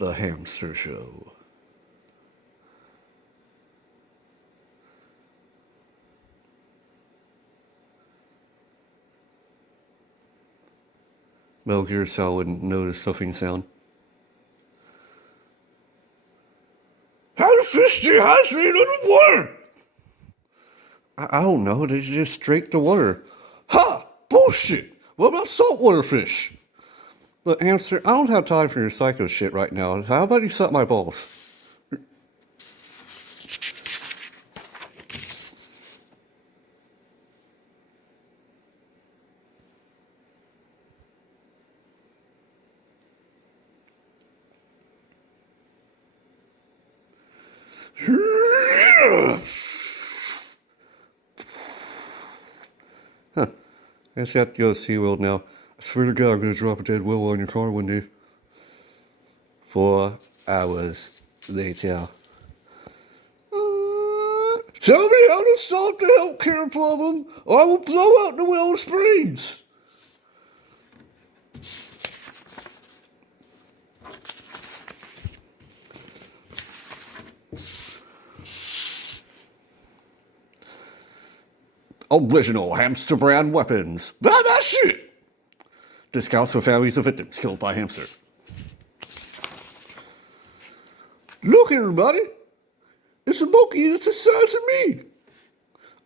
The Hamster Show. Metal Gear Solid wouldn't know the stuffing sound. How does fish stay hydrated underwater? I don't know. They just straight the water. Ha! Bullshit! What about saltwater fish? Look, Hamster, I don't have time for your psycho shit right now. How about you suck my balls? Huh. I guess you have to go to SeaWorld now. I swear to God, I'm gonna drop a dead Will on your car one day. 4 hours later. Tell me how to solve the healthcare problem, or I will blow out the Willow Springs. Original Hamster brand weapons. Badass shit! Discounts for families of victims killed by hamster. Look, everybody! It's a monkey that's the size of me!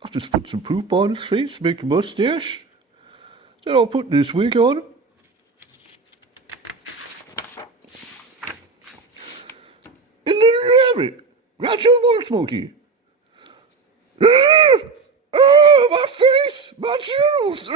I'll just put some poop on his face, make a mustache. Then I'll put this wig on him. And there you have it! Got your marks, monkey! Oh, my face! My genitals!